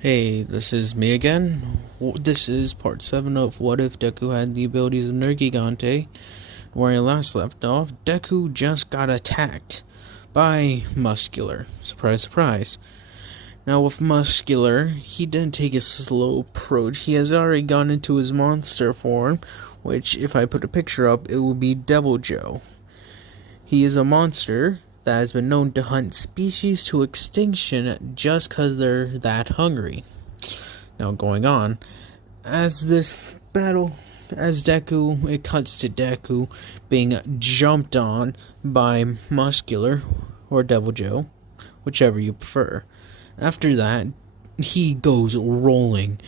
Hey, this is me again. This is part 7 of What If Deku Had the Abilities of nerrgegante. Where I last left off, Deku just got attacked by Muscular. Surprise, surprise. Now with Muscular, he didn't take a slow approach. He has already gone into his monster form, which if I put a picture up, it will be Devil Joe. He is a monster that has been known to hunt species to extinction just because they're that hungry. Now, going on, as this battle, as Deku, it cuts to Deku being jumped on by Muscular or Devil Joe, whichever you prefer. After that, he goes rolling.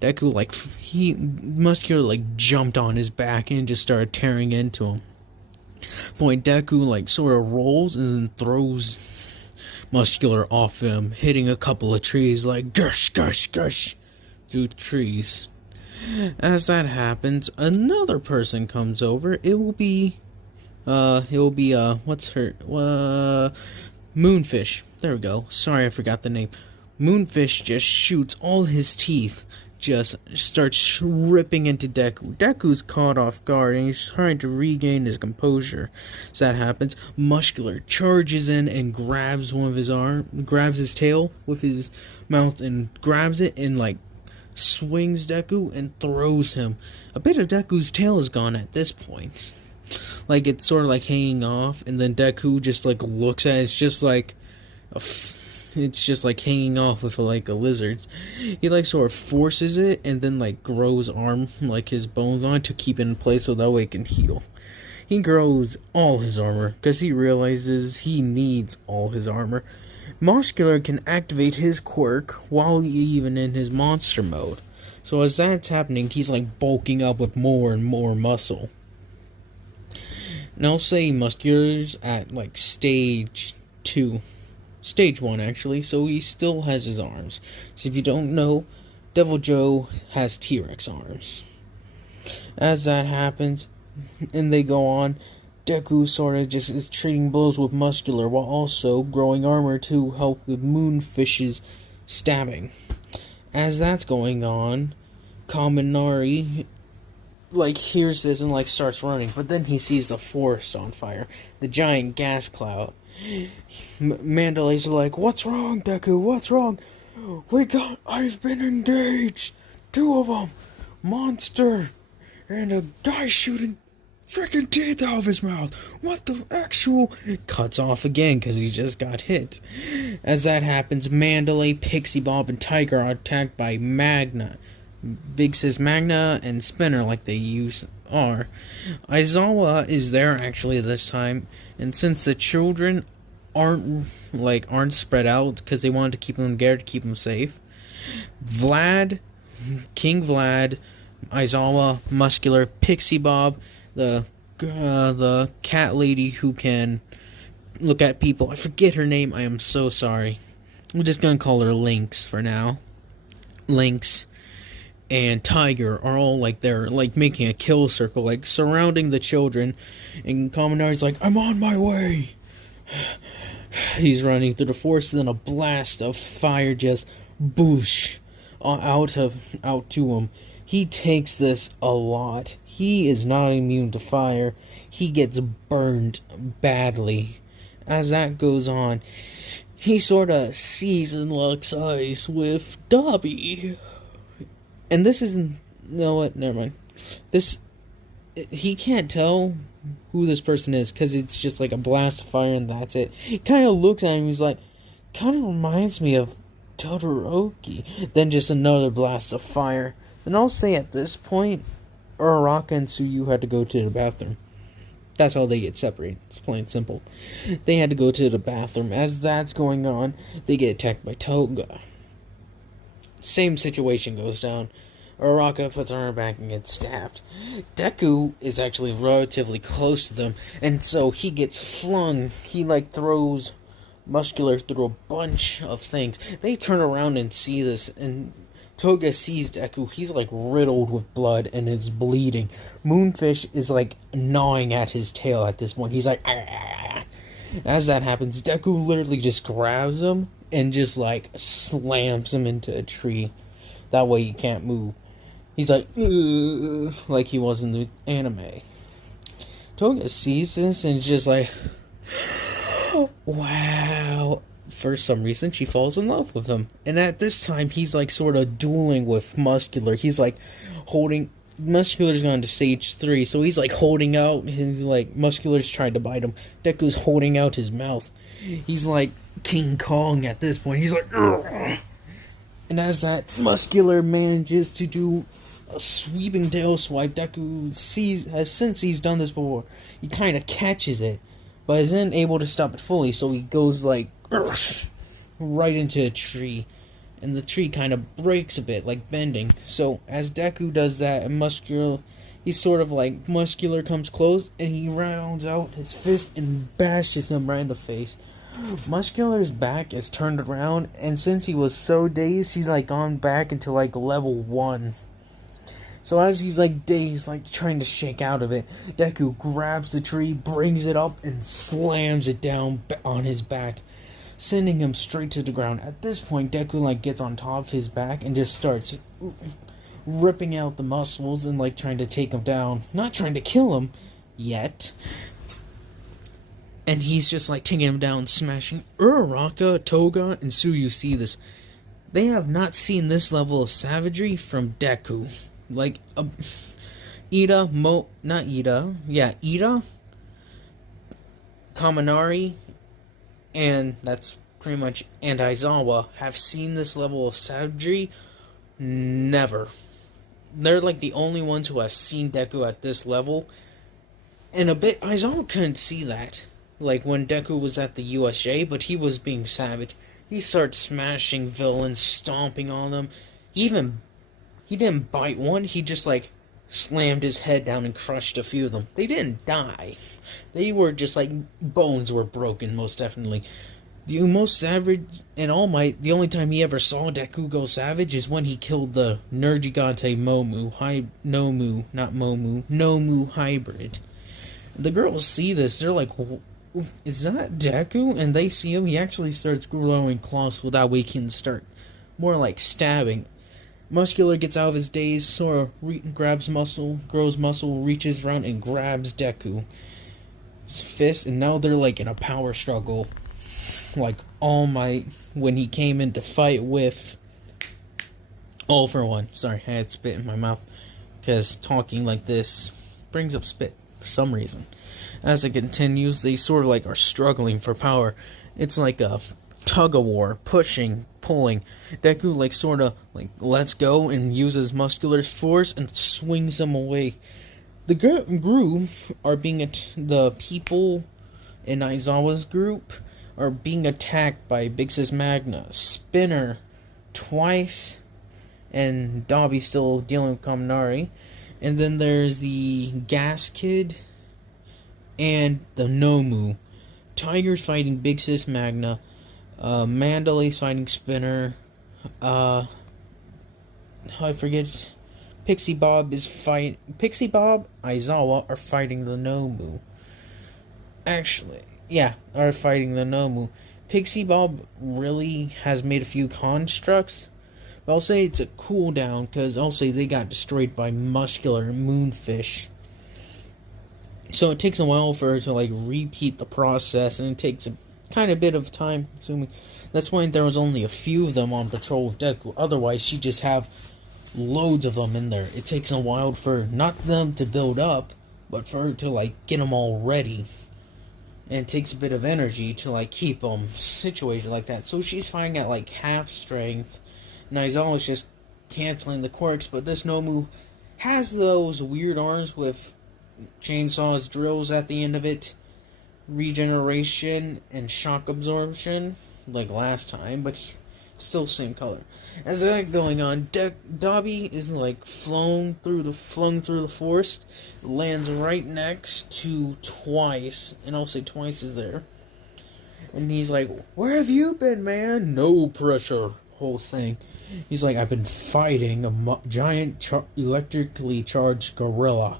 Deku, Muscular, jumped on his back and just started tearing into him. Point Deku sort of rolls and then throws Muscular off him, hitting a couple of trees gush gush gush through the trees. As that happens, another person comes over. What's her Moonfish. There we go. Sorry, I forgot the name. Moonfish just shoots all his teeth, just starts ripping into Deku. Deku's caught off guard and he's trying to regain his composure. As that happens, Muscular charges in and grabs grabs his tail with his mouth and grabs it and swings Deku and throws him. A bit of Deku's tail is gone at this point. It's sort of hanging off, and then Deku just looks at it. It's just hanging off with a lizard. He sort of forces it and then grows his bones on to keep it in place so that way it can heal. He grows all his armor because he realizes he needs all his armor. Muscular can activate his quirk while even in his monster mode. So as that's happening, he's bulking up with more and more muscle. And I'll say Muscular's at stage 2. Stage 1 actually, so he still has his arms. So if you don't know, Devil Joe has T-Rex arms. As that happens, and they go on, Deku sort of just is trading blows with Muscular while also growing armor to help with Moonfish's stabbing. As that's going on, Kaminari hears this and starts running, but then he sees the forest on fire, the giant gas cloud. Mandalay's "What's wrong, Deku? What's wrong? I've been engaged. 2 of them. Monster. And a guy shooting freaking teeth out of his mouth. What the actual..." Cuts off again because he just got hit. As that happens, Mandalay, Pixie Bob, and Tiger are attacked by Magna. Big Sis Magna and Spinner they are. Aizawa is there actually this time, and since the children aren't spread out because they wanted to keep them together to keep them safe, King Vlad, Aizawa, Muscular, Pixie Bob, the cat lady who can look at people, I forget her name, I am so sorry. We're just gonna call her Lynx for now. Lynx and Tiger are all they're making a kill circle, surrounding the children, and Kaminari's "I'm on my way." He's running through the forest, and then a blast of fire just boosh out to him. He takes this a lot. He is not immune to fire. He gets burned badly. As that goes on, he sort of sees and locks eyes with Dobby. And this isn't... You know what? Never mind. He can't tell who this person is because it's just a blast of fire and that's it. He kind of looks at him and he's kind of reminds me of Todoroki. Then just another blast of fire. And I'll say at this point, Uraraka and Tsuyu had to go to the bathroom. That's how they get separated. It's plain simple. They had to go to the bathroom. As that's going on, they get attacked by Toga. Same situation goes down. Uraraka puts on her back and gets stabbed. Deku is actually relatively close to them, and so he gets flung. He throws Muscular through a bunch of things. They turn around and see this, and Toga sees Deku. He's riddled with blood and is bleeding. Moonfish is gnawing at his tail at this point. He's "Ah." As that happens, Deku literally just grabs him and just like slams him into a tree. That way he can't move. He's like, ugh, like he was in the anime. Toga sees this and just like, wow. For some reason, she falls in love with him. And at this time, he's like sort of dueling with Muscular. He's like holding. Muscular's gone to stage 3, so he's like holding out. He's like, Muscular's trying to bite him. Deku's holding out his mouth. He's like King Kong at this point. He's like, ugh. And as that Muscular manages to do a sweeping tail swipe, Deku since he's done this before, he kind of catches it, but isn't able to stop it fully, so he goes like, ugh, right into a tree. And the tree kind of breaks a bit, like bending. So as Deku does that, and he's sort of like, Muscular comes close, and he rounds out his fist and bashes him right in the face. Muscular's back is turned around, and since he was so dazed, he's like gone back into like level 1. So as he's like dazed, like trying to shake out of it, Deku grabs the tree, brings it up, and slams it down on his back, sending him straight to the ground. At this point, Deku like gets on top of his back and just starts ripping out the muscles and like trying to take him down. Not trying to kill him yet. And he's just like taking him down, smashing. Uraraka, Toga, and Tsuyu see this. They have not seen this level of savagery from Deku. Like, Ida, Kaminari, and that's pretty much, and Aizawa have seen this level of savagery. Never. They're like the only ones who have seen Deku at this level. And a bit, Aizawa couldn't see that. Like when Deku was at the USA, but he was being savage. He started smashing villains, stomping on them. He didn't bite one, he just like slammed his head down and crushed a few of them. They didn't die. They were just like, bones were broken, most definitely. The most savage in All Might, the only time he ever saw Deku go savage is when he killed the nerrgegante Nomu hybrid. The girls see this, they're like, is that Deku? And they see him, he actually starts growing claws so that way he can start more like stabbing. Muscular gets out of his daze, Sora grows muscle, reaches around and grabs Deku's fist, and now they're like in a power struggle. Like All Might when he came in to fight with All for One. Sorry, I had spit in my mouth because talking like this brings up spit for some reason. As it continues, they sort of like are struggling for power. It's like a tug of war, pushing, pulling. Deku like sort of like lets go and uses Muscular's force and swings them away. The group are being the people in Aizawa's group are being attacked by Big Sis Magna, Spinner, Twice, and Dobby still dealing with Kaminari. And then there's the Gas Kid and the Nomu. Tiger's fighting Big Sis Magna. Mandalay's fighting Spinner. I forget. Pixie Bob, Aizawa are fighting the Nomu. Actually, yeah, are fighting the Nomu. Pixie Bob really has made a few constructs, but I'll say it's a cooldown because I'll say they got destroyed by Muscular and Moonfish. So it takes a while for her to like repeat the process, and it takes a kind of bit of time consuming. That's why there was only a few of them on patrol with Deku. Otherwise, she just have loads of them in there. It takes a while for not them to build up, but for her to like get them all ready. And it takes a bit of energy to like keep them situated like that. So she's fighting at like half strength. And Aizawa's just canceling the quirks, but this Nomu has those weird arms with chainsaws, drills at the end of it, regeneration and shock absorption like last time, but still same color. As that going on, Dobby is like flung through the forest, lands right next to Twice, and I'll say Twice is there. And he's like, "Where have you been, man?" No pressure, whole thing. He's like, "I've been fighting a giant electrically charged gorilla."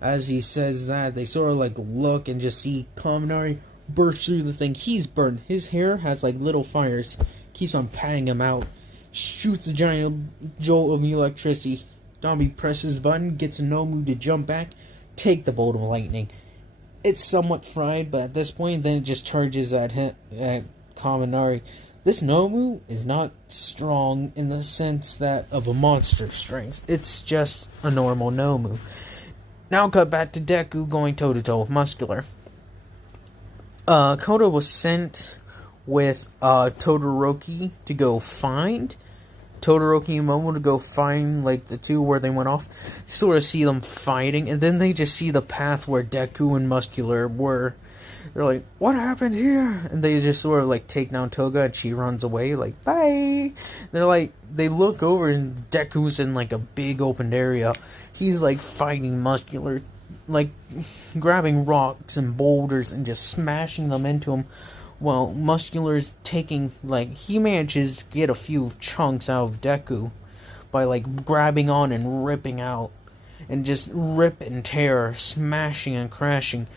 As he says that, they sort of like look and just see Kaminari bursts through the thing. He's burned. His hair has like little fires. Keeps on patting him out. Shoots a giant jolt of electricity. Dobby presses the button, gets a Nomu to jump back, take the bolt of lightning. It's somewhat fried, but at this point, then it just charges at Kaminari. This Nomu is not strong in the sense that of a monster strength. It's just a normal Nomu. Now cut back to Deku going toe-to-toe with Muscular. Koda was sent with Todoroki to go find Todoroki and Momo to go find like the two where they went off. Sort of see them fighting, and then they just see the path where Deku and Muscular were. They're like, what happened here? And they just sort of like take down Toga, and she runs away like, bye. They're like, they look over and Deku's in like a big open area. He's like fighting Muscular, like grabbing rocks and boulders and just smashing them into him. Well, Muscular's taking, like, he manages to get a few chunks out of Deku by, like, grabbing on and ripping out. And just rip and tear, smashing and crashing.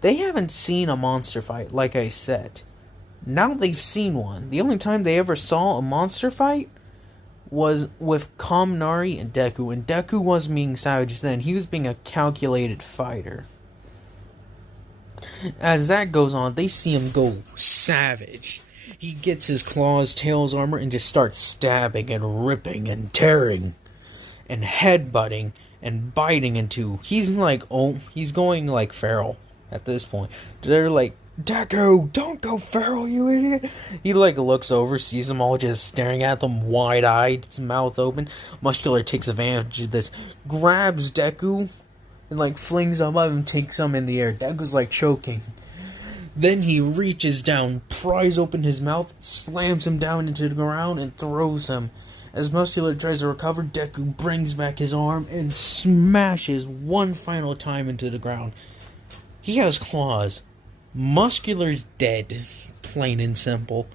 They haven't seen a monster fight, like I said. Now they've seen one. The only time they ever saw a monster fight was with Kaminari and Deku wasn't being savage then. He was being a calculated fighter. As that goes on, they see him go savage. He gets his claws, tails, armor, and just starts stabbing and ripping and tearing and headbutting and biting into. He's like, oh, he's going like feral at this point. They're like, Deku, don't go feral, you idiot. He like looks over, sees them all just staring at them wide-eyed, his mouth open. Muscular takes advantage of this, grabs Deku, and like flings him up and takes him in the air. Deku's like choking. Then he reaches down, pries open his mouth, slams him down into the ground, and throws him. As Muscular tries to recover, Deku brings back his arm and smashes one final time into the ground. He has claws. Muscular's dead, plain and simple.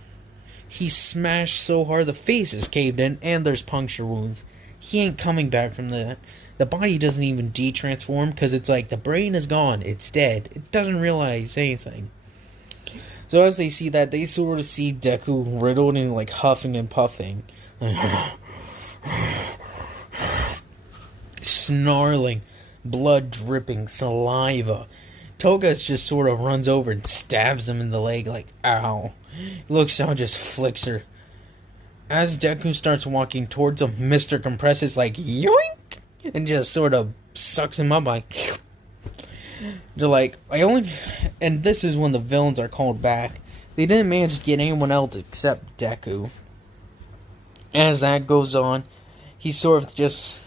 He smashed so hard the face is caved in and there's puncture wounds. He ain't coming back from that. The body doesn't even de-transform because it's like the brain is gone, it's dead. It doesn't realize anything. So as they see that, they sort of see Deku riddled and like huffing and puffing. Snarling, blood dripping, saliva. Toga just sort of runs over and stabs him in the leg like, ow. Looks out, just flicks her. As Deku starts walking towards him, Mr. Compress is like, yoink! And just sort of sucks him up like... They're like, and this is when the villains are called back. They didn't manage to get anyone else except Deku. As that goes on, he sort of just...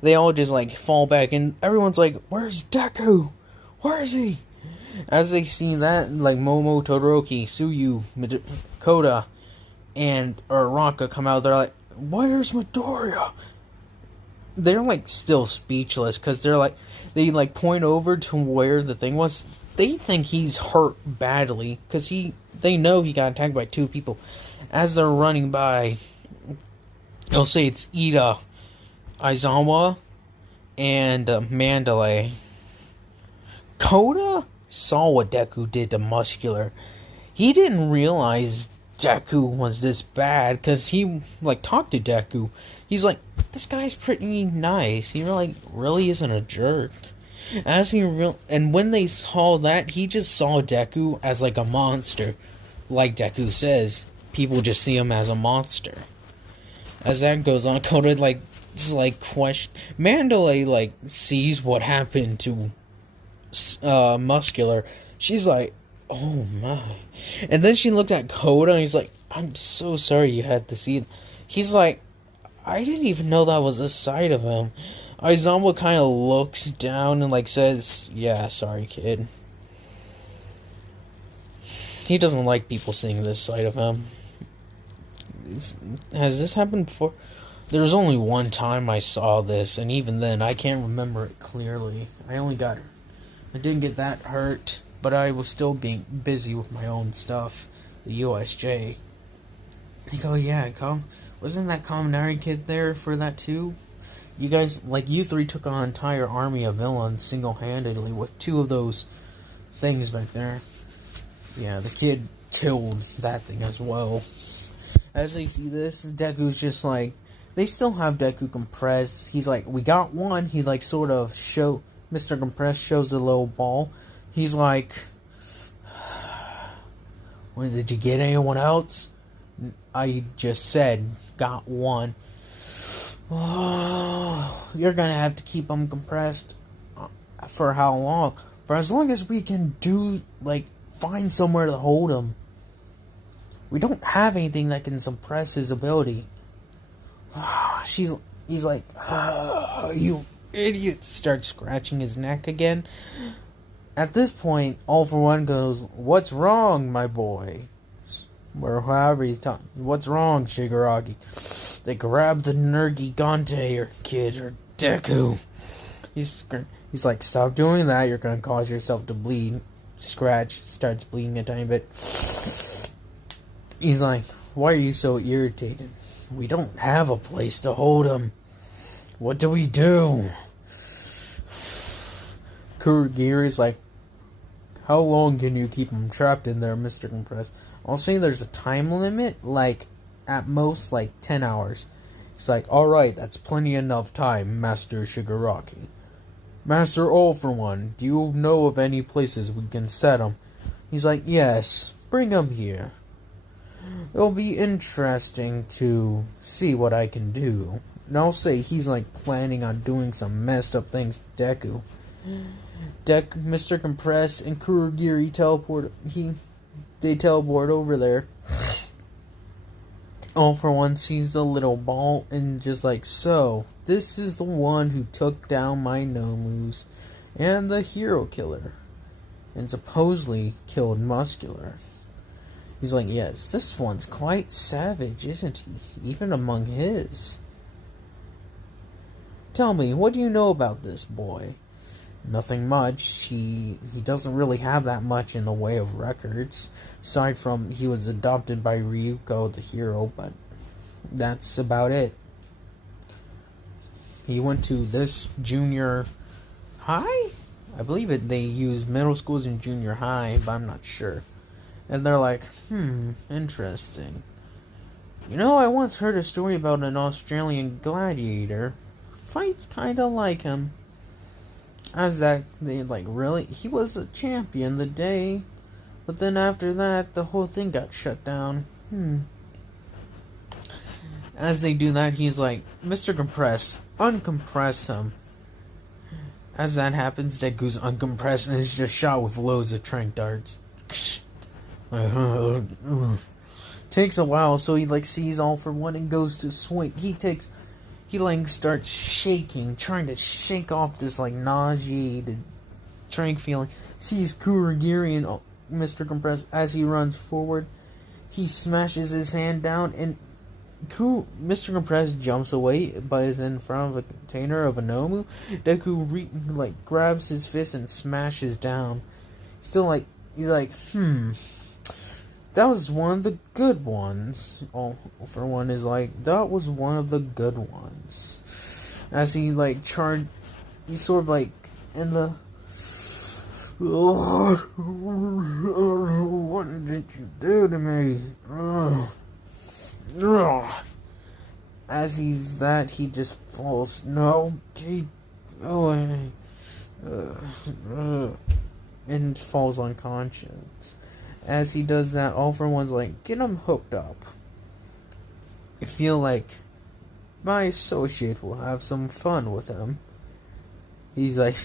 They all just like fall back and everyone's like, where's Deku? Where is he? As they see that, like Momo, Todoroki, Tsuyu, Koda, and Araka come out, they're like, where's Midoriya? They're like still speechless because they're like, they like point over to where the thing was. They think he's hurt badly because they know he got attacked by two people. As they're running by, they'll say it's Ida, Aizawa, and Mandalay. Koda saw what Deku did to Muscular. He didn't realize Deku was this bad because he like talked to Deku. He's like, this guy's pretty nice. He really isn't a jerk. And when they saw that, he just saw Deku as like a monster. Like Deku says, people just see him as a monster. As that goes on, Koda like just like question. Mandalay like sees what happened to Muscular. She's like, oh my. And then she looked at Koda and he's like, I'm so sorry you had to see him. He's like, I didn't even know that was a side of him. Aizawa kind of looks down and like says, yeah, sorry kid. He doesn't like people seeing this side of him. Has this happened before? There was only one time I saw this, and even then I can't remember it clearly. I didn't get that hurt, but I was still being busy with my own stuff. The USJ. You go, yeah, wasn't that Kaminari kid there for that too? You guys, like, you three took on an entire army of villains single-handedly with two of those things back there. Yeah, the kid killed that thing as well. As they see this, Deku's just like, they still have Deku compressed. He's like, we got one. He like sort of Mr. Compressed shows the little ball. He's like, when did you get anyone else? I just said, got one. Oh, you're gonna have to keep them compressed. For how long? For as long as we can find somewhere to hold him. We don't have anything that can suppress his ability. He's like, you idiot! Starts scratching his neck again. At this point, All For One goes, what's wrong, my boy? Or however he's talking. What's wrong, Shigaraki? They grab the nerrgegante or kid or Deku. He's like, stop doing that. You're gonna cause yourself to bleed. Scratch starts bleeding a tiny bit. He's like, why are you so irritated? We don't have a place to hold him. What do we do? Kurogiri's like, how long can you keep him trapped in there, Mr. Compressed? I'll say there's a time limit, like, at most, 10 hours. It's like, alright, that's plenty enough time, Master Shigaraki. Master All For One, do you know of any places we can set him? He's like, yes, bring him here. It'll be interesting to see what I can do. And I'll say he's planning on doing some messed up things to Deku. Mr. Compress and Kurogiri they teleport over there. All For One sees the little ball and just so, this is the one who took down my Nomus and the hero killer. And supposedly killed Muscular. He's like, yes, this one's quite savage, isn't he? Even among his. Tell me, what do you know about this boy? Nothing much. He doesn't really have that much in the way of records. Aside from he was adopted by Ryuko, the hero, but that's about it. He went to this junior high? I believe they use middle schools and junior high, but I'm not sure. And they're like, interesting. You know, I once heard a story about an Australian gladiator. Fights kinda like him. As that, really? He was a champion the day. But then after that, the whole thing got shut down. As they do that, he's like, Mr. Compress, uncompress him. As that happens, Deku's uncompressed and is just shot with loads of trank darts. Takes a while, so he sees All For One and goes to swing. He starts shaking, trying to shake off this nauseated trank feeling. Sees Kurogiri and Mr. Compress as he runs forward. He smashes his hand down and Mr. Compress jumps away, but is in front of a container of a Nomu. Deku grabs his fist and smashes down. Still he's like, that was one of the good ones. All For One is like, that was one of the good ones. As he charged, he's sort of in the, what did you do to me? As he's that, he just falls. No, keep going. And falls unconscious. As he does that, All For One's like, get him hooked up. I feel like my associate will have some fun with him. He's like,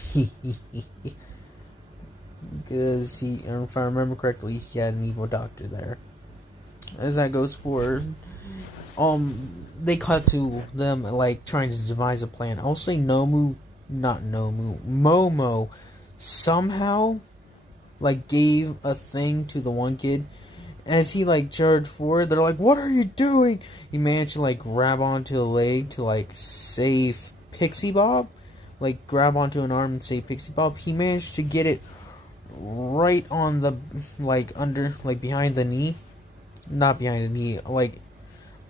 because if I remember correctly, he had an evil doctor there. As that goes forward, they cut to them trying to devise a plan. I'll say Momo somehow gave a thing to the one kid. As he charged forward, they're like, what are you doing? He managed to grab onto a leg to save Pixie Bob, grab onto an arm and save Pixie Bob. He managed to get it right on the under behind the knee, not behind the knee,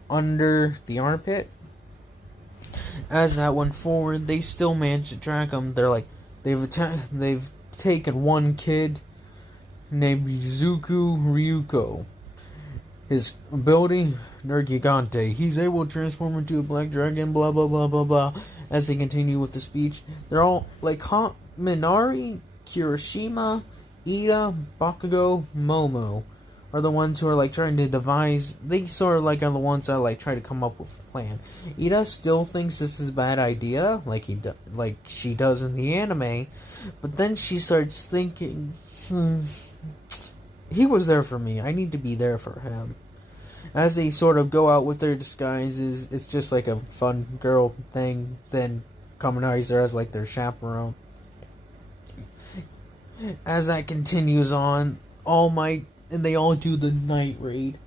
under the armpit. As that went forward, they still managed to track him. They're they've taken one kid named Izuku Ryuko. His ability, nerrgegante. He's able to transform into a black dragon, blah blah blah blah blah. As they continue with the speech, they're all like Minari, Kirishima, Ida, Bakugo, Momo are the ones who are like trying to devise. They sort of like are the ones that like try to come up with a plan. Ida still thinks this is a bad idea, like she does in the anime, but then she starts thinking, he was there for me. I need to be there for him. As they sort of go out with their disguises, it's just like a fun girl thing. Then Kaminari's there as like their chaperone. As that continues on, All Might and they all do the night raid,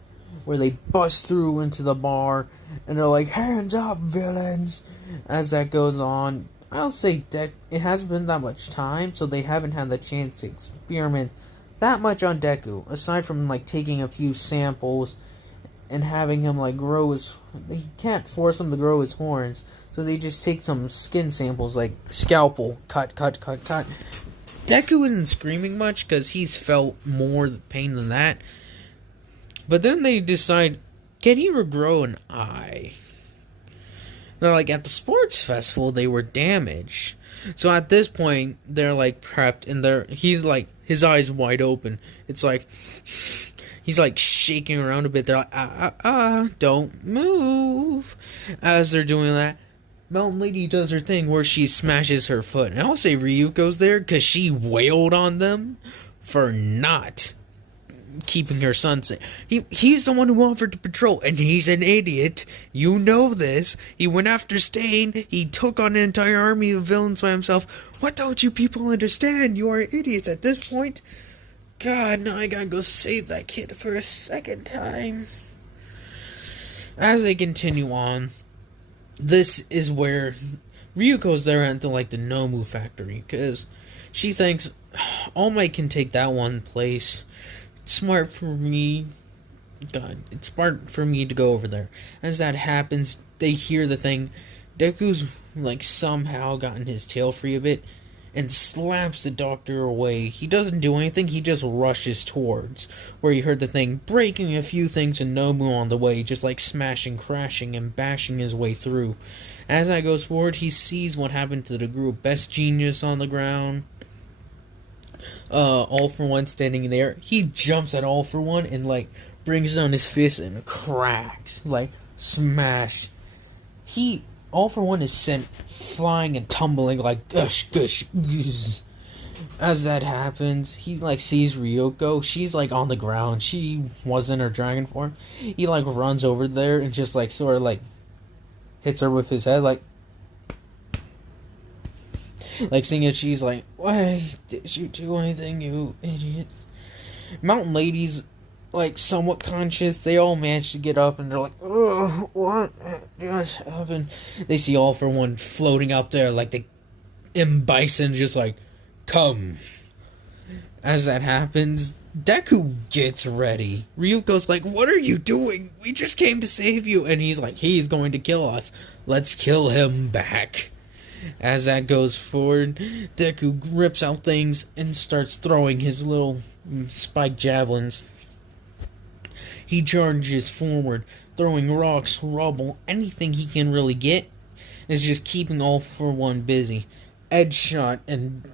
where they bust through into the bar and they're like, "Hands up, villains!" As that goes on, I'll say that it hasn't been that much time, so they haven't had the chance to experiment that much on Deku, aside from like taking a few samples and having him like grow his. They can't force him to grow his horns, so they just take some skin samples, like scalpel, cut. Deku isn't screaming much because he's felt more pain than that. But then they decide, can he regrow an eye? They're like, at the sports festival, they were damaged. So at this point, they're like prepped, and he's like, his eyes wide open. It's like, he's like shaking around a bit. They're like, don't move. As they're doing that, Mountain Lady does her thing where she smashes her foot. And I'll say Ryuko's there because she wailed on them for not keeping her son safe. He's the one who offered to patrol, and he's an idiot. You know this. He went after Stain. He took on an entire army of villains by himself. What don't you people understand? You are idiots at this point. God, now I gotta go save that kid for a second time. As they continue on, this is where Ryuko's there at the Nomu factory, because she thinks All Might can take that one place. It's smart for me. God, it's smart for me to go over there. As that happens, they hear the thing. Deku's somehow gotten his tail free a bit and slaps the doctor away. He doesn't do anything, he just rushes towards where he heard the thing, breaking a few things in Nomu on the way, just smashing, crashing, and bashing his way through. As that goes forward, he sees what happened to the group. Best Genius on the ground, All For One standing there. He jumps at All For One and brings down his fist and cracks, smash. All For One is sent flying and tumbling gush. As that happens, he sees Ryuko. She's on the ground. She was in her dragon form. He runs over there and just hits her with his head seeing it. She's like, "Why did you do anything, you idiots?" Mountain Lady's somewhat conscious. They all manage to get up and they're like, "Oh, what just happened?" They see All For One floating up there the M. Bison, just come. As that happens, Deku gets ready. Ryuko's like, "What are you doing? We just came to save you." And he's like, "He's going to kill us. Let's kill him back." As that goes forward, Deku rips out things and starts throwing his little spiked javelins. He charges forward, throwing rocks, rubble, anything he can really get, is just keeping All For One busy. Mountain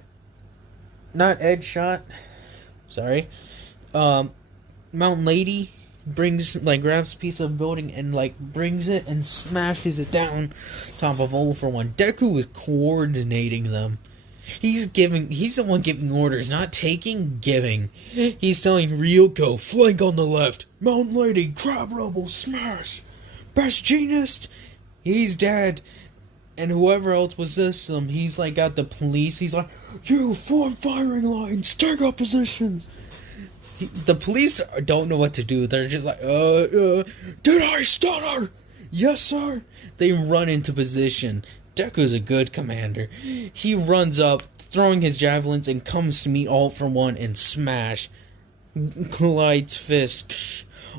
Lady grabs a piece of building and brings it and smashes it down top of All For One. Deku is coordinating them. He's the one giving orders, not taking, giving. He's telling Ryuko, "Flank on the left. Mountain Lady, grab rubble, smash. Best Genius, he's dead." And whoever else was this, he's got the police. He's like, "You form firing lines, take up positions." The police don't know what to do. They're just "Did I stutter?" "Yes, sir." They run into position. Deku's a good commander. He runs up, throwing his javelins, and comes to meet All For One and smash. Clyde's fist.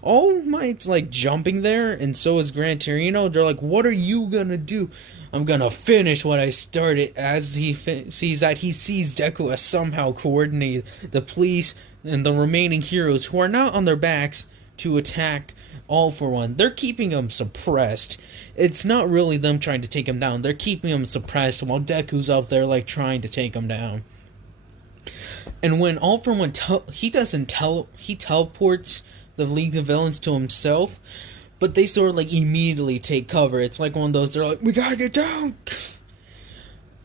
All Might's jumping there, and so is Gran Torino. They're like, "What are you gonna do?" "I'm gonna finish what I started." As he sees that, he sees Deku as somehow coordinated the police, and the remaining heroes who are not on their backs to attack All For One. They're keeping them suppressed. It's not really them trying to take him down. They're keeping him suppressed while Deku's up there like trying to take him down. And when All For One he teleports the League of Villains to himself, but they sort of like immediately take cover. It's like one of those, they're like, we gotta get down.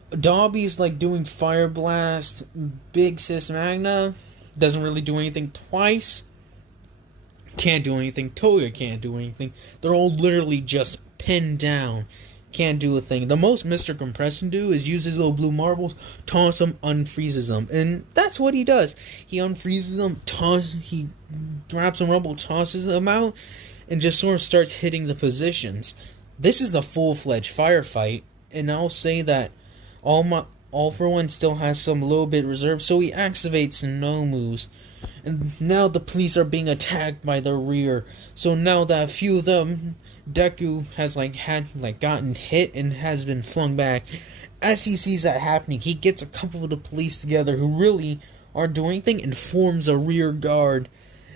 Dobby's like doing Fire Blast. Big Sis Magna doesn't really do anything twice. Can't do anything. Toya can't do anything. They're all literally just pinned down. Can't do a thing. The most Mr. Compress can do is use his little blue marbles, toss them, unfreezes them. And that's what he does. He unfreezes them, he grabs some rubble, tosses them out, and just sort of starts hitting the positions. This is a full-fledged firefight, and I'll say that All For One still has some little bit reserved, so he activates Nomus. And now the police are being attacked by the rear. So now that a few of them, Deku has gotten hit and has been flung back. As he sees that happening, he gets a couple of the police together who really aren't doing anything and forms a rear guard.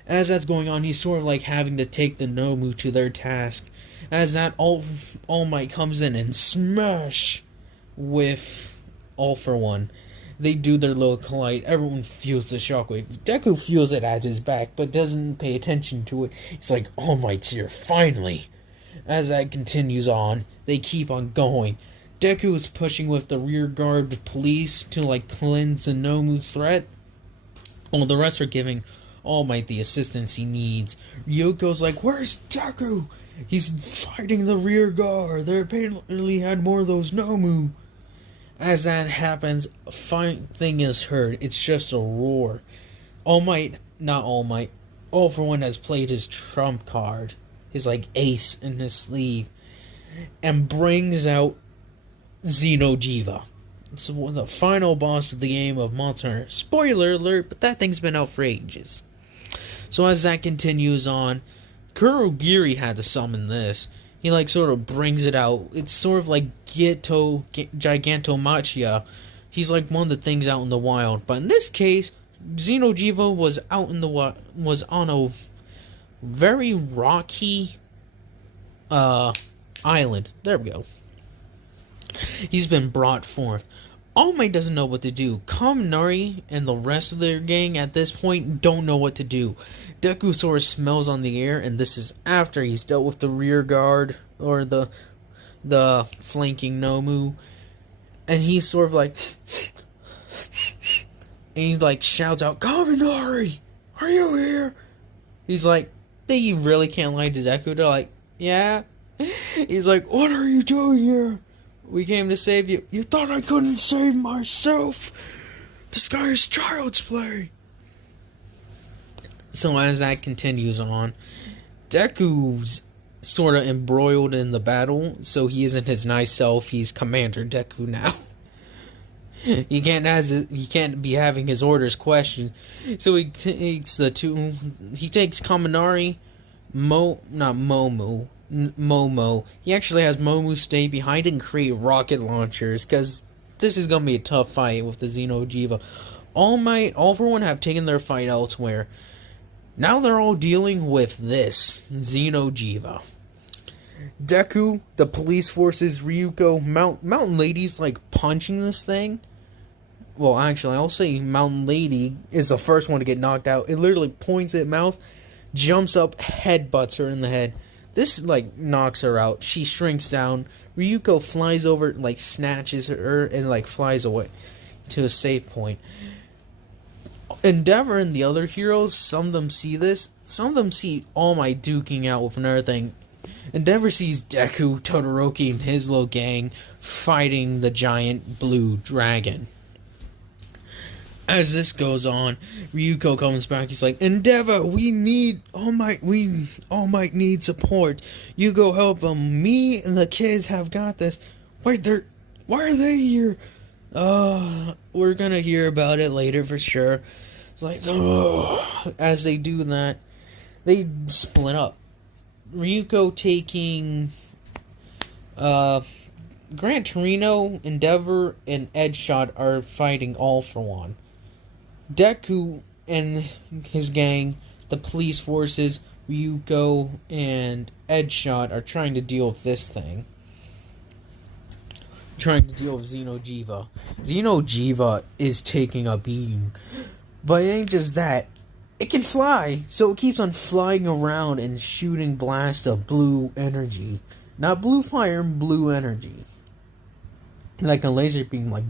As that's going on, he's sort of like having to take the Nomu to their task. As that All Might comes in and smash with All For One. They do their little collide. Everyone feels the shockwave. Deku feels it at his back, but doesn't pay attention to it. He's like, All Might's here, finally. As that continues on, they keep on going. Deku is pushing with the rear guard of police to cleanse the Nomu threat, while the rest are giving All Might the assistance he needs. Ryuko's like, where's Deku? He's fighting the rear guard. They apparently had more of those Nomu. As that happens, a fine thing is heard. It's just a roar. All For One has played his trump card, his ace in his sleeve, and brings out Zeno Jeeva. It's the final boss of the game of Monster Hunter. Spoiler alert, but that thing's been out for ages. So as that continues on, Kurogiri had to summon this. He sort of brings it out. It's sort of like Gigantomachia. He's one of the things out in the wild. But in this case, Zeno Jeeva was on a very rocky island. There we go. He's been brought forth. All Might doesn't know what to do. Kaminari and the rest of their gang at this point don't know what to do. Deku sort of smells on the air, and this is after he's dealt with the rear guard, or the flanking Nomu. And he's sort of and he shouts out, Kaminari! Are you here? He's they really can't lie to Deku. They're like, yeah. He's like, what are you doing here? We came to save you. You thought I couldn't save myself? This guy is child's play. So as that continues on, Deku's sort of embroiled in the battle, so he isn't his nice self. He's Commander Deku now. He can't be having his orders questioned. So he takes Kaminari, Momo. He actually has Momo stay behind and create rocket launchers, because this is going to be a tough fight with the Zeno Jeeva. All For One have taken their fight elsewhere. Now they're all dealing with this, Zeno Jeeva. Deku, the police forces, Ryuko, Mountain Lady's punching this thing. Well, actually, I'll say Mountain Lady is the first one to get knocked out. It literally points at mouth, jumps up, headbutts her in the head. This, knocks her out. She shrinks down. Ryuko flies over, snatches her, and, flies away to a safe point. Endeavor and the other heroes, some of them see this. Some of them see All Might duking out with another thing. Endeavor sees Deku, Todoroki, and his little gang fighting the giant blue dragon. As this goes on, Ryuko comes back. He's like, Endeavor, All Might need support. You go help them. Me and the kids have got this. Why are they here? We're gonna hear about it later for sure. It's as they do that, they split up. Ryuko taking, Gran Torino, Endeavor, and Edgeshot are fighting All For One. Deku and his gang, the police forces, Ryuko and Edshot, are trying to deal with this thing. Trying to deal with Zeno Jeeva. Zeno Jeeva is taking a beating. But it ain't just that. It can fly, so it keeps on flying around and shooting blasts of blue energy. Not blue fire, blue energy. Like a laser beam, like...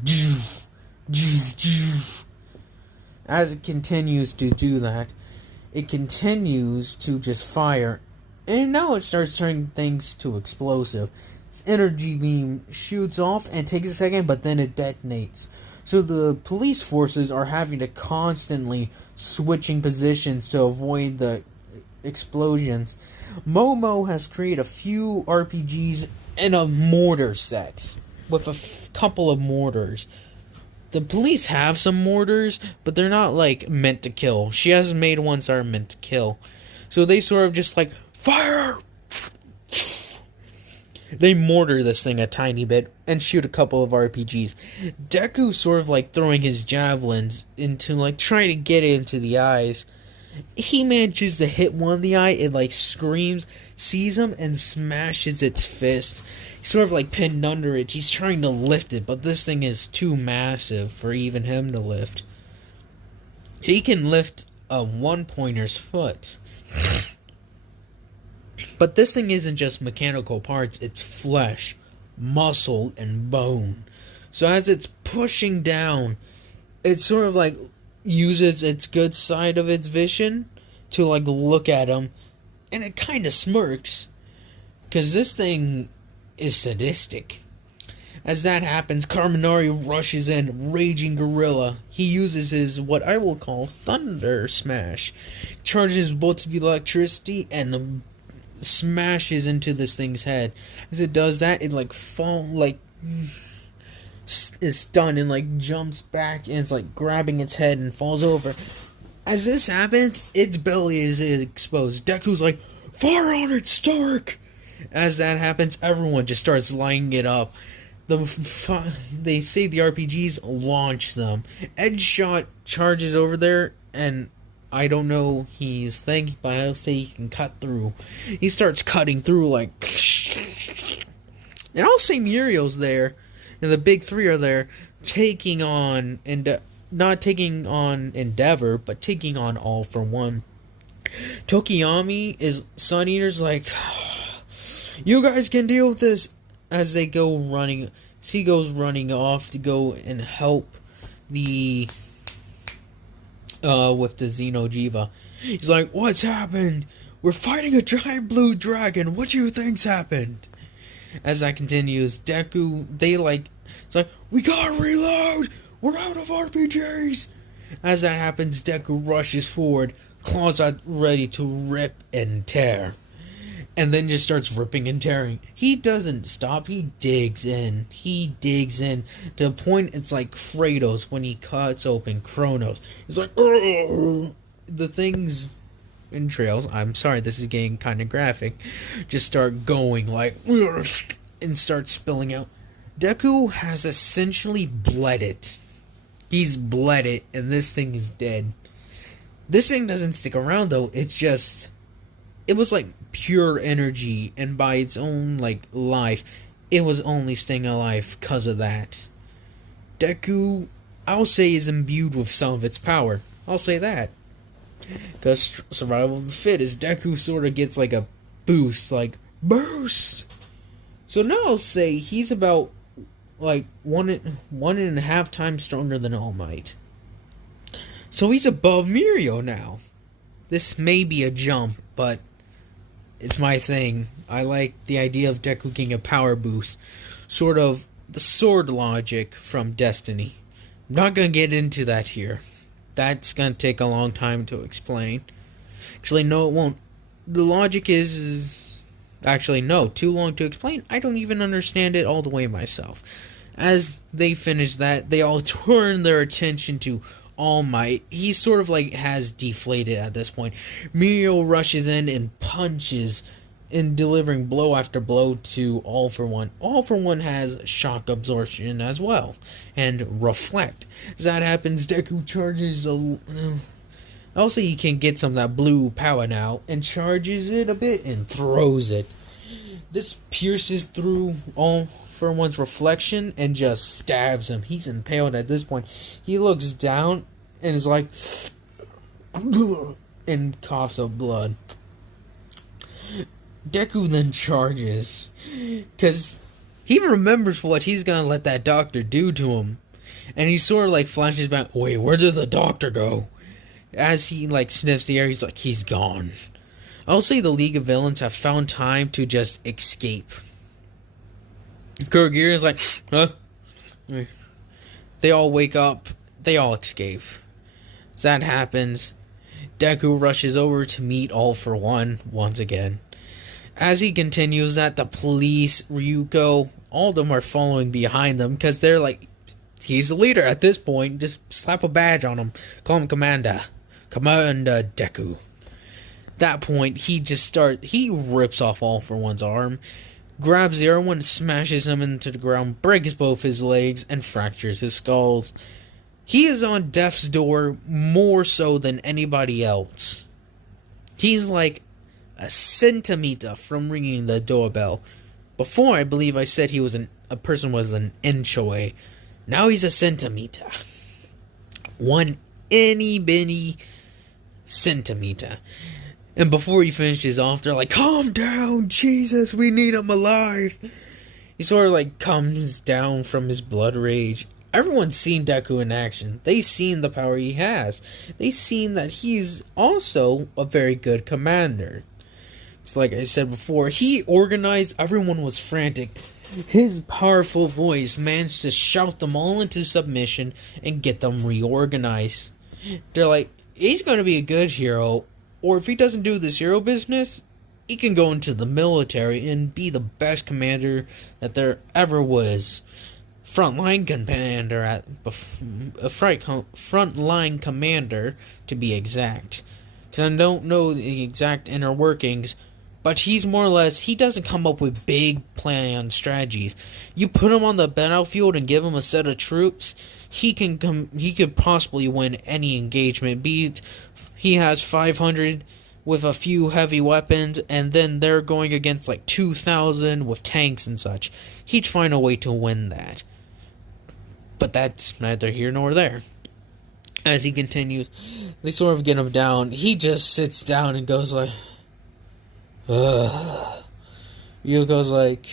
As it continues to do that, it continues to just fire. And now it starts turning things to explosive. Its energy beam shoots off and takes a second, but then it detonates. So the police forces are having to constantly switching positions to avoid the explosions. Momo has created a few RPGs and a mortar set with a couple of mortars. The police have some mortars, but they're not like meant to kill. She hasn't made ones that are meant to kill. So they sort of just like, fire! They mortar this thing a tiny bit and shoot a couple of RPGs. Deku sort of like throwing his javelins into like trying to get it into the eyes. He manages to hit one in the eye. It like screams, sees him, and smashes its fist. He's sort of like pinned under it. He's trying to lift it, but this thing is too massive for even him to lift. He can lift a one-pointer's foot. But this thing isn't just mechanical parts, it's flesh, muscle, and bone. So as it's pushing down, it sort of like uses its good side of its vision to like look at him, and it kind of smirks. Because this thing is sadistic. As that happens, Kaminari rushes in, raging gorilla. He uses his, what I will call, thunder smash. Charges bolts of electricity and smashes into this thing's head. As it does that, it is stunned and like jumps back and it's like grabbing its head and falls over. As this happens, its belly is exposed. Deku's like, fire on its stomach! As that happens, everyone just starts lining it up. They save the RPGs, launch them. Edshot charges over there, and I don't know he's thinking, but I'll say he can cut through. He starts cutting through like... And I'll say Muriel's there, and the big three are there, taking on... not taking on Endeavor, but taking on All for One. Tokiyami is Sun Eater's like... You guys can deal with this. As they go running, he goes running off to go and help the with the Zeno Jeeva. He's like, what's happened? We're fighting a giant blue dragon. What do you think's happened? As that continues, Deku, it's like, we gotta reload. We're out of RPGs. As that happens, Deku rushes forward, claws out ready to rip and tear. And then just starts ripping and tearing. He doesn't stop. He digs in. He digs in to the point it's like Kratos when he cuts open Kronos. He's like, "Urgh." The things entrails, I'm sorry, this is getting kind of graphic, just start going like, "Urgh," and start spilling out. Deku has essentially bled it. He's bled it, and this thing is dead. This thing doesn't stick around though. It was like pure energy, and by its own like life, it was only staying alive because of that. Deku, I'll say, is imbued with some of its power. I'll say that. Because survival of the fittest, Deku sort of gets like a boost, like, boost! So now I'll say he's about like one and a half times stronger than All Might. So he's above Mirio now. This may be a jump, but it's my thing. I like the idea of Deku getting a power boost. Sort of the sword logic from Destiny. I'm not going to get into that here. That's going to take a long time to explain. Actually, no, it won't. The logic is... Actually, no, too long to explain. I don't even understand it all the way myself. As they finish that, they all turn their attention to All Might. He sort of like has deflated at this point. Mirio rushes in and punches, in delivering blow after blow to All for One. All for One has shock absorption as well, and reflect. As that happens, Deku charges Also, he can get some of that blue power now and charges it a bit and throws it. This pierces through All for One's reflection and just stabs him. He's impaled at this point. He looks down and is like, and coughs up blood. Deku then charges, because he remembers what he's gonna let that doctor do to him. And he sort of like flashes back, wait, where did the doctor go? As he like sniffs the air, he's like, he's gone. I'll say the League of Villains have found time to just escape. Kurogiri is like, huh? They all wake up, they all escape. As that happens, Deku rushes over to meet All for One once again. As he continues that, the police, Ryuko, all of them are following behind them because they're like, he's the leader at this point. Just slap a badge on him. Call him Commander Deku. That point, he rips off All for One's arm, grabs the other one, smashes him into the ground, breaks both his legs, and fractures his skulls. He is on death's door more so than anybody else. He's like a centimeter from ringing the doorbell. Before, I believe I said a person was an inch away. Now he's a centimeter. One itty bitty centimeter. And before he finishes off, they're like, calm down, Jesus, we need him alive. He sort of like comes down from his blood rage. Everyone's seen Deku in action. They've seen the power he has. They've seen that he's also a very good commander. It's like I said before, he organized, everyone was frantic. His powerful voice managed to shout them all into submission and get them reorganized. They're like, he's going to be a good hero, or if he doesn't do this hero business, he can go into the military and be the best commander that there ever was. Frontline commander frontline commander to be exact. Because I don't know the exact inner workings, but he's more or less, he doesn't come up with big plan strategies. You put him on the battlefield and give him a set of troops, he could possibly win any engagement. Be it he has 500 with a few heavy weapons, and then they're going against like 2,000 with tanks and such. He'd find a way to win that. But that's neither here nor there. As he continues, they sort of get him down. He just sits down and goes like, ugh. Yuko's like,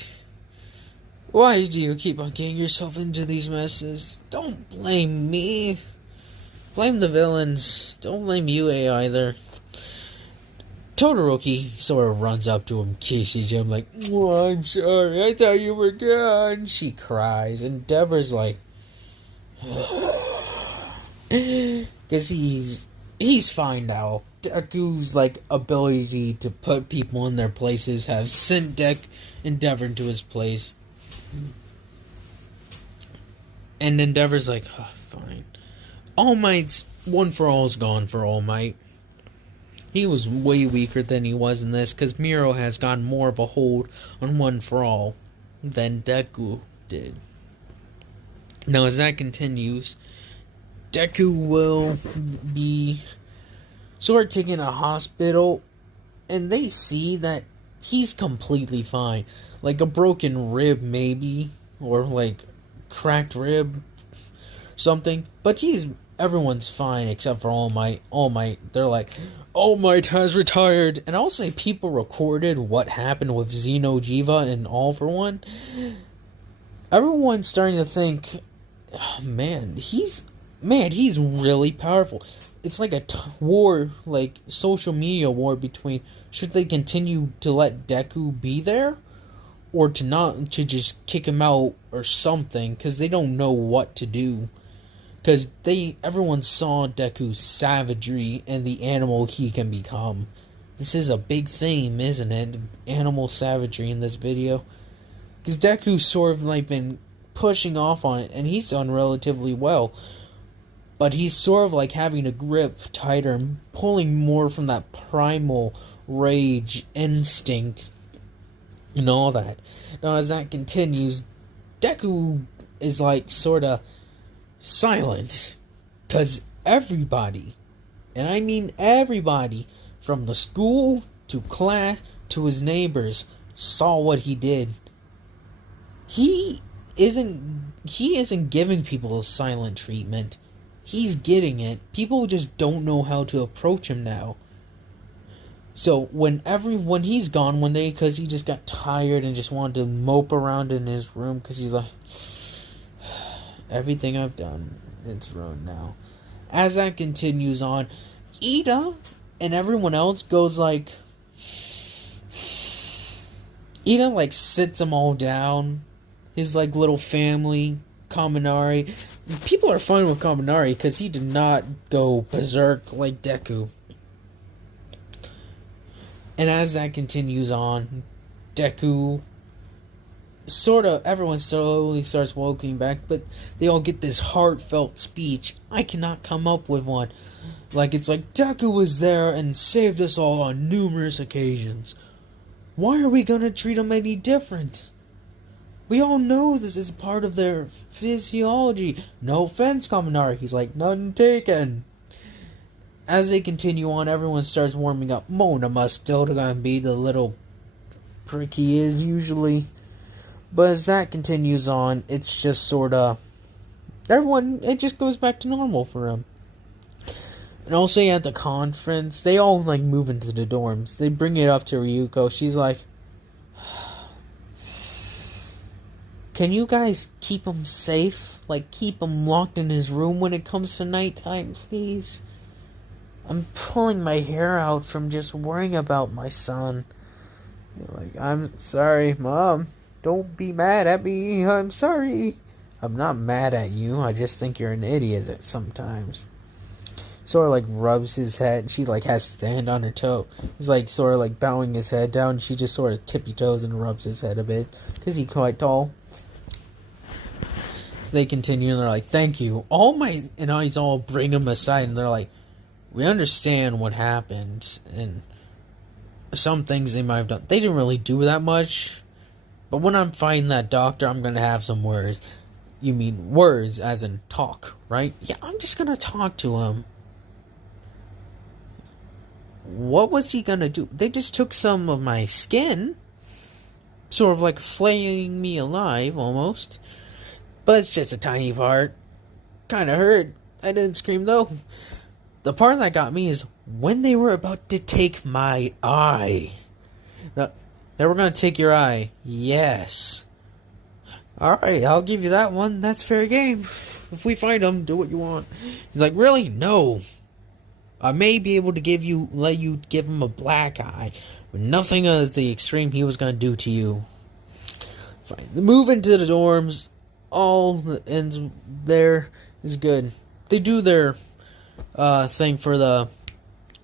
why do you keep on getting yourself into these messes? Don't blame me. Blame the villains. Don't blame UA either. Todoroki sort of runs up to him, kisses him like, oh, I'm sorry, I thought you were gone. She cries, and Deborah's like, because he's fine now. Deku's like ability to put people in their places have sent Endeavor into his place. And Endeavor's like, oh, fine. All Might's One for All is gone for All Might. He was way weaker than he was in this, because Miro has gotten more of a hold on One for All than Deku did. Now, as that continues, Deku will be sort of taken to a hospital, and they see that he's completely fine. Like a broken rib, maybe, or like cracked rib, something. But everyone's fine except for All Might. All Might, they're like, All Might has retired. And I'll say people recorded what happened with Zeno Jeeva and All for One. Everyone's starting to think, oh, man, he's really powerful. It's like a war, like social media war between should they continue to let Deku be there, or to just kick him out or something, because they don't know what to do. Because everyone saw Deku's savagery and the animal he can become. This is a big theme, isn't it? Animal savagery in this video. Because Deku's sort of like been pushing off on it, and he's done relatively well. But he's sort of like having a grip tighter and pulling more from that primal rage instinct and all that. Now, as that continues, Deku is like sort of silent, because everybody and I mean everybody, from the school to class to his neighbors, saw what he did. He isn't giving people a silent treatment. He's getting it. People just don't know how to approach him now. So when he's gone one day, because he just got tired and just wanted to mope around in his room, because he's like, everything I've done, it's ruined now. As that continues on, Ida and everyone else goes like, Ida like sits them all down. His like little family, Kaminari. People are fine with Kaminari because he did not go berserk like Deku. And as that continues on, Deku everyone slowly starts waking back, but they all get this heartfelt speech. I cannot come up with one. Like, it's like, Deku was there and saved us all on numerous occasions. Why are we gonna treat him any different? We all know this is part of their physiology. No offense, Kaminari. He's like, none taken. As they continue on, everyone starts warming up. Monoma still gonna be the little prick he is usually. But as that continues on, it's just sorta... it just goes back to normal for him. And also at the conference, they all like move into the dorms. They bring it up to Ryuko. She's like, can you guys keep him safe? Like, keep him locked in his room when it comes to nighttime, please? I'm pulling my hair out from just worrying about my son. You're like, I'm sorry, Mom. Don't be mad at me. I'm sorry. I'm not mad at you. I just think you're an idiot sometimes. Sort of like rubs his head. She like has to stand on her toe. He's like sort of like bowing his head down. She just sort of tippy toes and rubs his head a bit because he's quite tall. So they continue and they're like, thank you. He's all bring him aside and they're like, we understand what happened and some things they might have done. They didn't really do that much. But when I'm fighting that doctor, I'm going to have some words. You mean words as in talk, right? Yeah, I'm just going to talk to him. What was he going to do? They just took some of my skin. Sort of like flaying me alive, almost. But it's just a tiny part. Kind of hurt. I didn't scream, though. The part that got me is when they were about to take my eye. Now, they were going to take your eye. Yes. Alright, I'll give you that one. That's fair game. If we find him, do what you want. He's like, really? No. I may be able to let you give him a black eye, but nothing of the extreme he was going to do to you. Fine. They move into the dorms. All ends there is good. They do their thing for the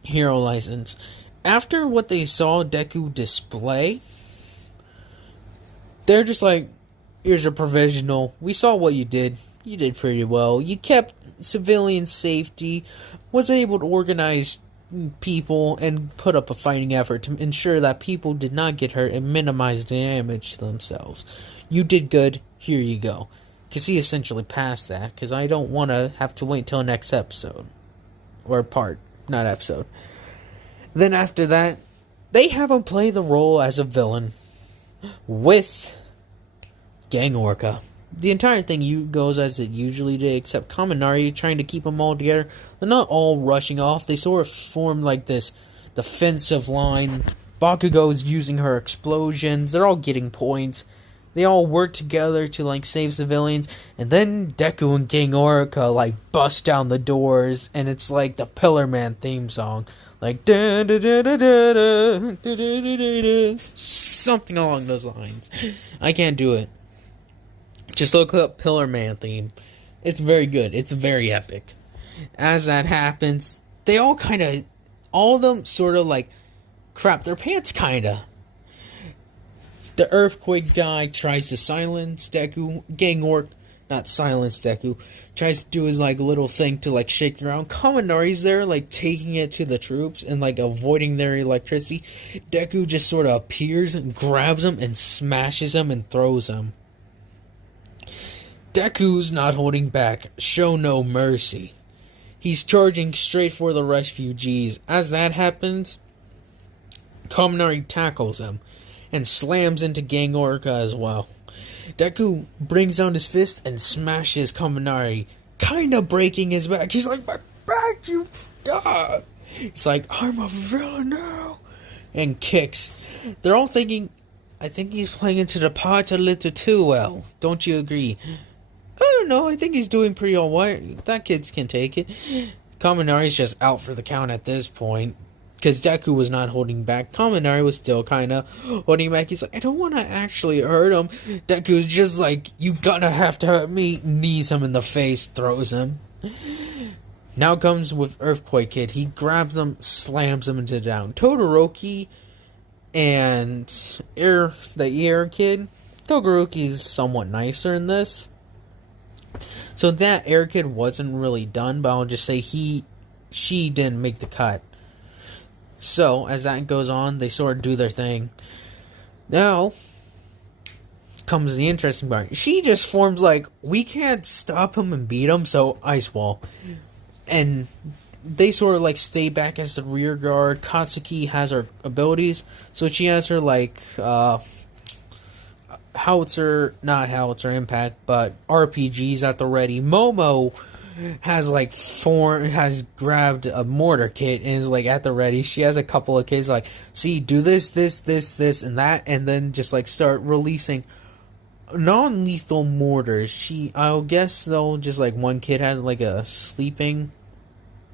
hero license. After what they saw Deku display, they're just like, here's a provisional. We saw what you did. You did pretty well. You kept civilian safety, was able to organize people, and put up a fighting effort to ensure that people did not get hurt and minimize damage to themselves. You did good. Here you go. Because he essentially passed that, because I don't want to have to wait till next episode. Or part, not episode. Then after that, they have him play the role as a villain with Gang Orca. The entire thing goes as it usually did, except Kaminari trying to keep them all together. They're not all rushing off. They sort of form like this defensive line. Bakugo's using her explosions. They're all getting points. They all work together to like save civilians. And then Deku and Gang Orca like bust down the doors. And it's like the Pillar Man theme song. Like da da da da da da da da da da, something along those lines. I can't do it. Just look up Pillar Man theme. It's very good. It's very epic. As that happens, they all of them sort of like crap their pants kinda. The Earthquake guy tries to silence Deku. Not silence Deku. Tries to do his like little thing to like shake around. Kaminari's there like taking it to the troops and like avoiding their electricity. Deku just sort of appears and grabs him and smashes him and throws him. Deku's not holding back. Show no mercy. He's charging straight for the refugees. As that happens, Kaminari tackles him and slams into Gang Orca as well. Deku brings down his fist and smashes Kaminari, kinda breaking his back. He's like, "My back, you ah!" It's like, "I'm a villain now," and kicks. They're all thinking, I think he's playing into the part a little too well. Don't you agree? I don't know, I think he's doing pretty alright. That kid can take it. Kaminari's just out for the count at this point, because Deku was not holding back. Kaminari was still kind of holding back. He's like, I don't want to actually hurt him. Deku's just like, you gonna have to hurt me. Knees him in the face, throws him. Now comes with Earthquake Kid. He grabs him, slams him into down. Todoroki and the Air Kid. Todoroki is somewhat nicer in this. So that Air Kid wasn't really done, but I'll just say she didn't make the cut. So, as that goes on, they sort of do their thing. Now, comes the interesting part. She just forms like, we can't stop him and beat him, so Ice Wall. And they sort of like stay back as the rear guard. Katsuki has her abilities, so she has her like, howitzer, not howitzer impact, but RPGs at the ready. Momo has grabbed a mortar kit and is like at the ready. She has a couple of kids like, see, do this, and that, and then just like start releasing non-lethal mortars. I'll guess though, just like one kid had like a sleeping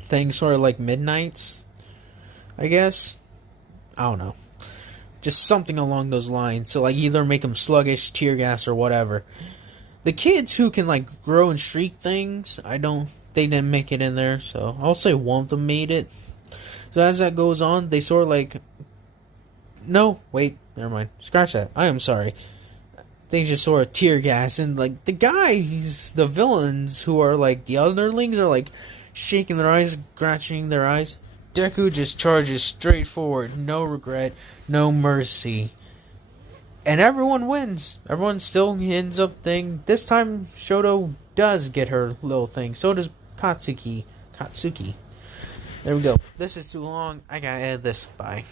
thing, sort of like Midnight's, I guess. I don't know. Just something along those lines. So like either make them sluggish, tear gas, or whatever. The kids who can like grow and shriek things, they didn't make it in there, so I'll say one of them made it. So as that goes on, they sort of like, no, wait, never mind, scratch that, I am sorry. They just sort of tear gas, and like the guys, the villains who are like the underlings are like shaking their eyes, scratching their eyes. Deku just charges straight forward, no regret, no mercy. And everyone wins. Everyone still ends up thing. This time, Shoto does get her little thing. So does Katsuki. There we go. This is too long. I gotta edit this. Bye.